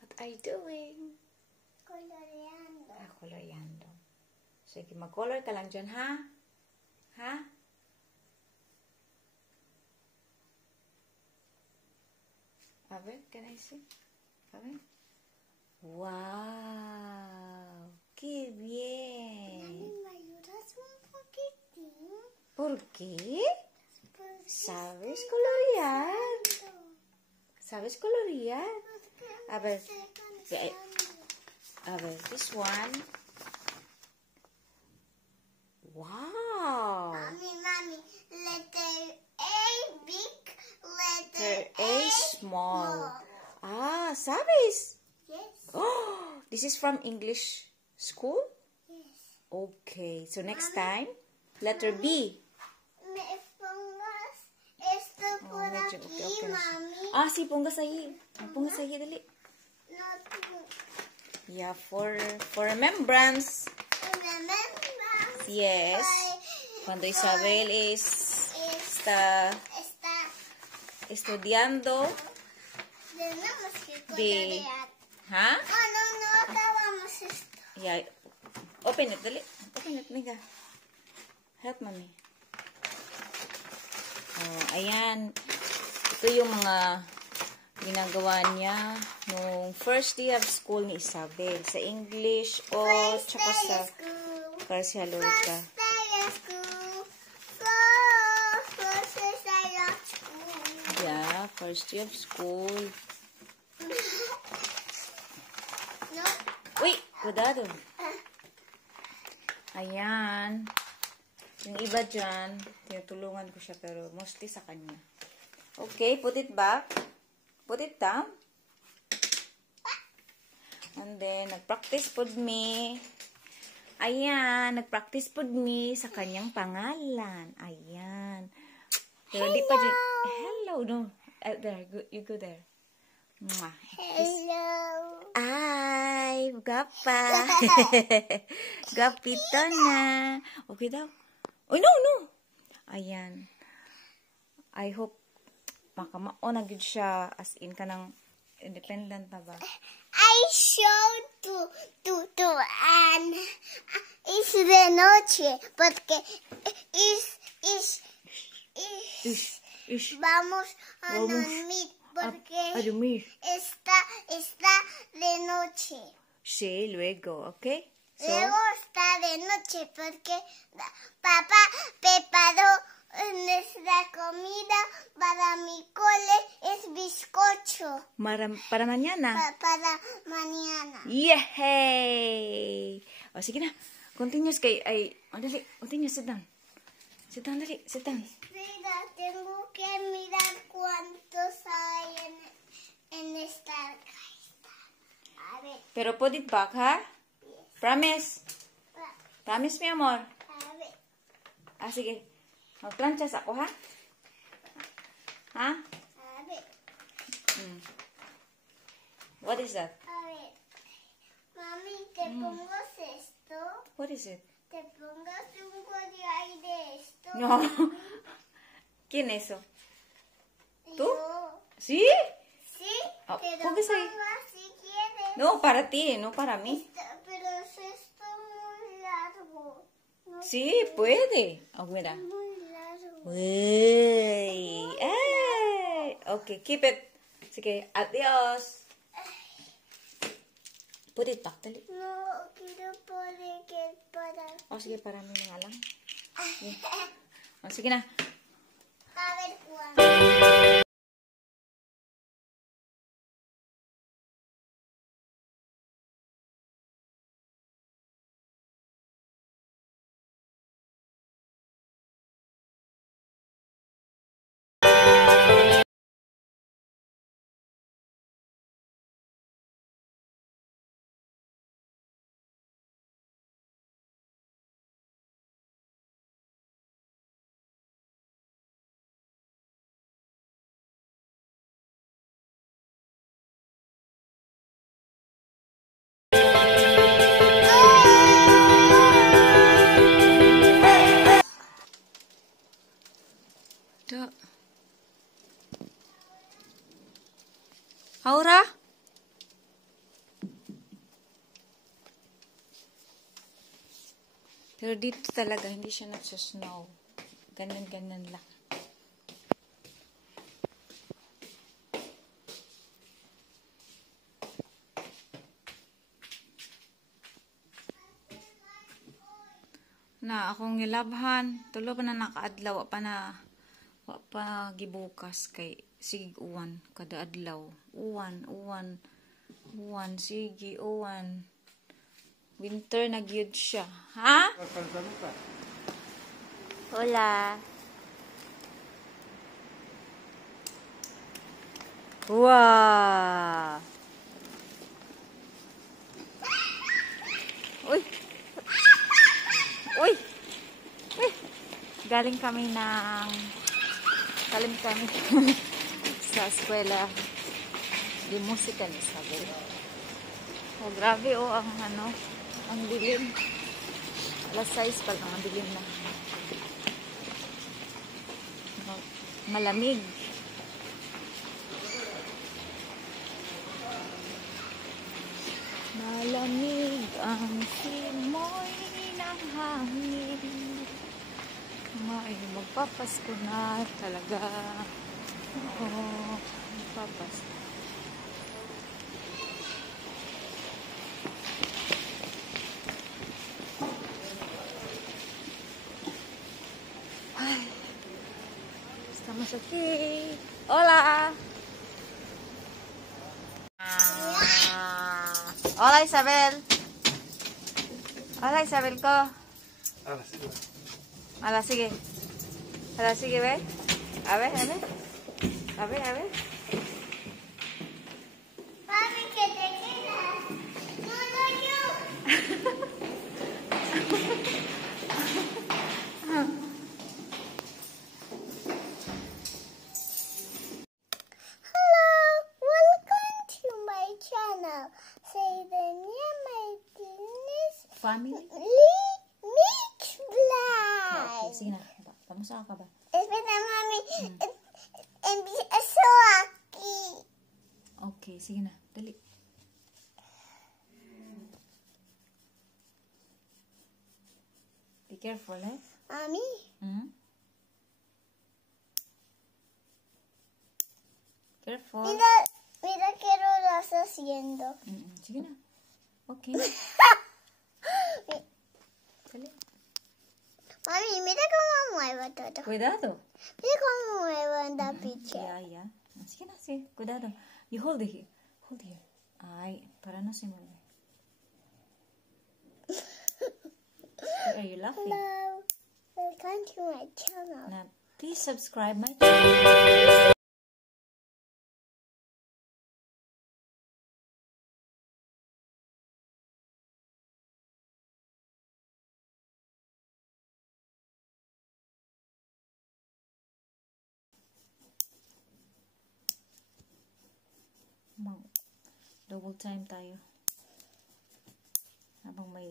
What are you doing? Coloreando. Coloreando. Sige, mag-color ka lang dyan, ha? Ha? A ver, can I see? A ver. ¡Wow! ¡Qué bien! Mami, ¿me ayudas un poquitín? ¿Por qué? Porque ¿Sabes estoy colorear? cansando. ¿Sabes colorear? Es que A me ver. estoy Yeah. cansando. A ver, this one. Wow! Mami, letter A big, letter A small. Ah, ¿sabes? Yes, Oh, this is from English school? yes. Okay, so next Mami. time, letter B. Me pongas esto por medyo aquí, okay. mami. Ah, sí, pongas ahí. Pongas ahí, dali. No, tú. Yeah, for remembrance. Remember. Yes. Cuando Isabel está estudiando Tenemos que de... colorear. ¿Ah? Oh, no acabamos esto. Yeah. Open it, dali. Open it, Mega. Help mommy. Oh, ayan. Ito yung mga ginagawa niya nung first day of school ni Isabel. Sa English o tsaka sa Garcia Lorca. First day of school. First day of school. Yeah, first day of school. No. Uy! Cuidado. Ayan. Yung iba dyan, tinutulungan ko siya pero mostly sa kanya. Okay, put it back. Put it down. And then, nag-practice pod me. Ayan, nag-practice pod me sa kanyang pangalan. Ayan. Pero di pa dyan. Hello, no. There, you go there. Mwah. Hello. Ay, gapa. Gapito na. Okay daw. Oh, no. Ayan. I hope makamaon na gid siya as in ka ng independent na ba? I showed to Anne. Es de noche porque Ish. vamos a dormir porque Dormir. está de noche. Sí, luego, okay? So, Luego está de noche porque papá preparó nuestra comida para mi cole es bizcocho. para mañana. Para mañana. Yay! O, sige na. Continuous kay, dali. Continuous, sit down. Sit down, dali. Sit down. Mira, tengo que mirar cuántos hay en esta cajita. A ver. Pero put it back, ha? Promise. Promise, mi amor. A ver. Ah, sige. Magplanchas ako, ha? Ha? A ver. What is that? A ver. Mami, ¿te pongas esto? What is it? ¿Te pongas un collar de esto? No. ¿Quién es eso? ¿Tú? Yo. ¿Sí? Sí, Oh, te lo póngase ahí. pongas si quieres. No, para ti, no para mí. Pero esto muy largo. No Sí, puede. Oh, mira. muy largo. Uy. Ay. Okay, keep it. Sige, adios. Put it back, dali. No, quiero poner que para... Oh, sige, para mí na nga lang. Oh, sige na. A ver cuándo. Haura? Pero dito talaga, hindi siya nagsasnow. Ganun-ganun lang. Na akong gilabhan, tulo pa na nakaadlaw, wa pa gibukas kay sige uwan kada adlaw. Uwan, sige uwan. Winter na gyud siya. Ha? Hola. Wow. Uy. Uy. Uy. Galing kami sa eskwela. Di musika ni sabi. Oh, grabe oh ang dilim. Alas 6 pa lang ang dilim na. Malamig. Malamig ang simoy ng hangin. Ay, magpapasko na talaga. Oo, magpapasko. Ay, estamos aquí. Hola. Hola, Isabel. Hola, Isabel ko. Ala, sige. Ala, sige, ve. A ver. Mami, que te quedas. No, yo. Hello, welcome to my channel. Say the name Martinez Family? Mix Okay, Vlog. sige na. Kamusta ka ba? Espera, mami. Empiezo aquí. Okay, sige na. Dali. Be careful, eh? Mami, Careful. mira qué lo estás haciendo. Sige na. Okay. Dali. Mami, mira cómo muevo todo. Cuidado. Mira cómo muevo en la picture. Yeah. Sige na, sige. Cuidado. You hold it here. Hold here. Ay, para no se mueve. Why are you laughing? Hello, welcome to my channel. Now, please subscribe my channel. Double time tayo. Habang may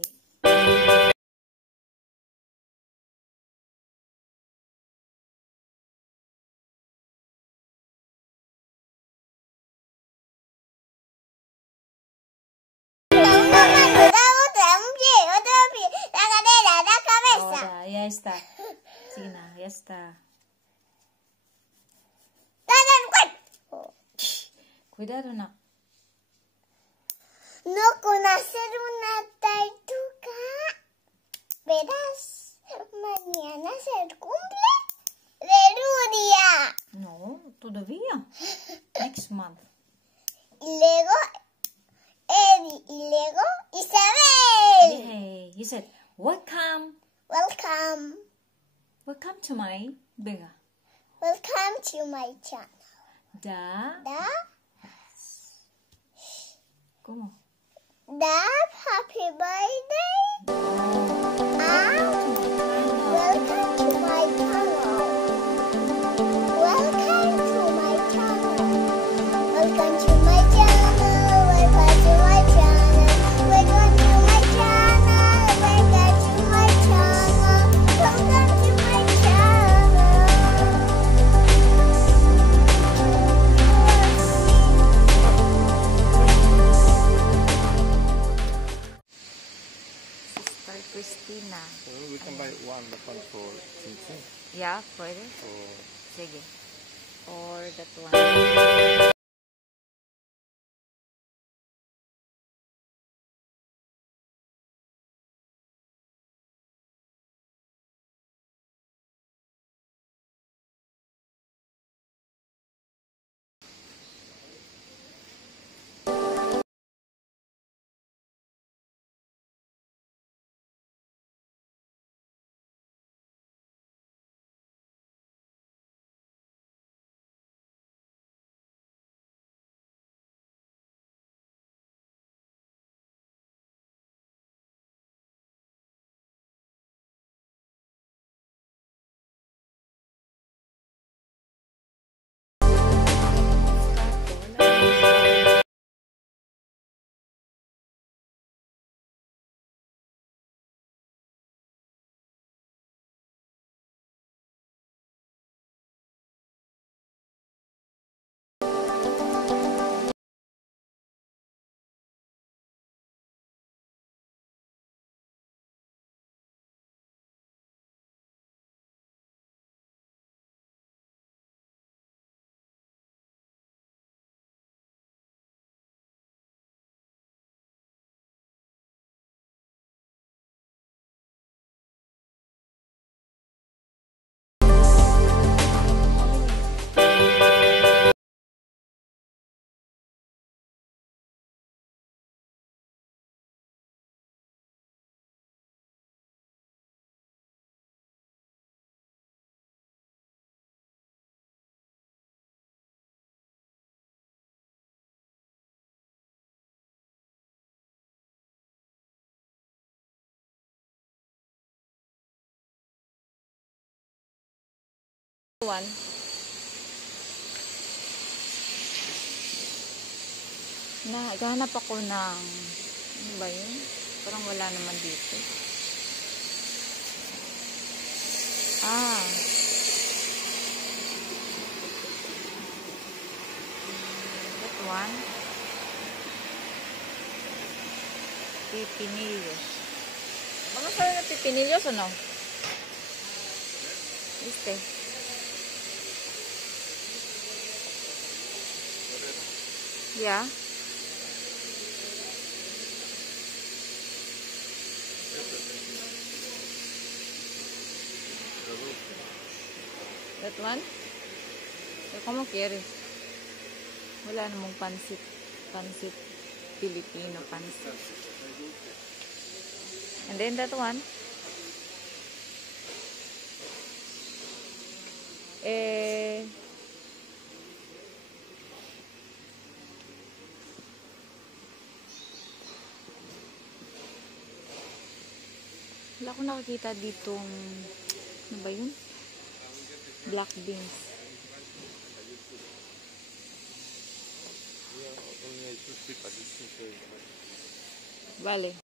Otro pie, la cadera, la cabeza. ahora, ya está. Sige na, ya está. Todo el cuerpo. Cuidado na. No con hacer una tortuga. Verás, mañana es el cumple de Ludia. No, todavía. Next month. Y luego Eddie. Y luego Isabel. Yay! You said, welcome. Welcome. Welcome to my Venga. Welcome to my channel. Da. ¿Cómo? Dad, happy birthday. Welcome to my channel. Welcome to my channel. Welcome to my channel. Welcome to my channel. Welcome to my channel. Welcome to my channel. Welcome to my channel. Yeah, pwede. Oo. Sige. Or that one. One. Naghahanap ako ng ano ba yun? Parang wala naman dito. Ah. That one. Pipinillos. Ano kayo na pipinillos o no? Este. Yeah. That one? ¿Cómo quieres? Wala namang pansit. Pansit. Filipino pansit. And then that one? Wala ko nakakita ditong ano ba yun? Black beans. Vale.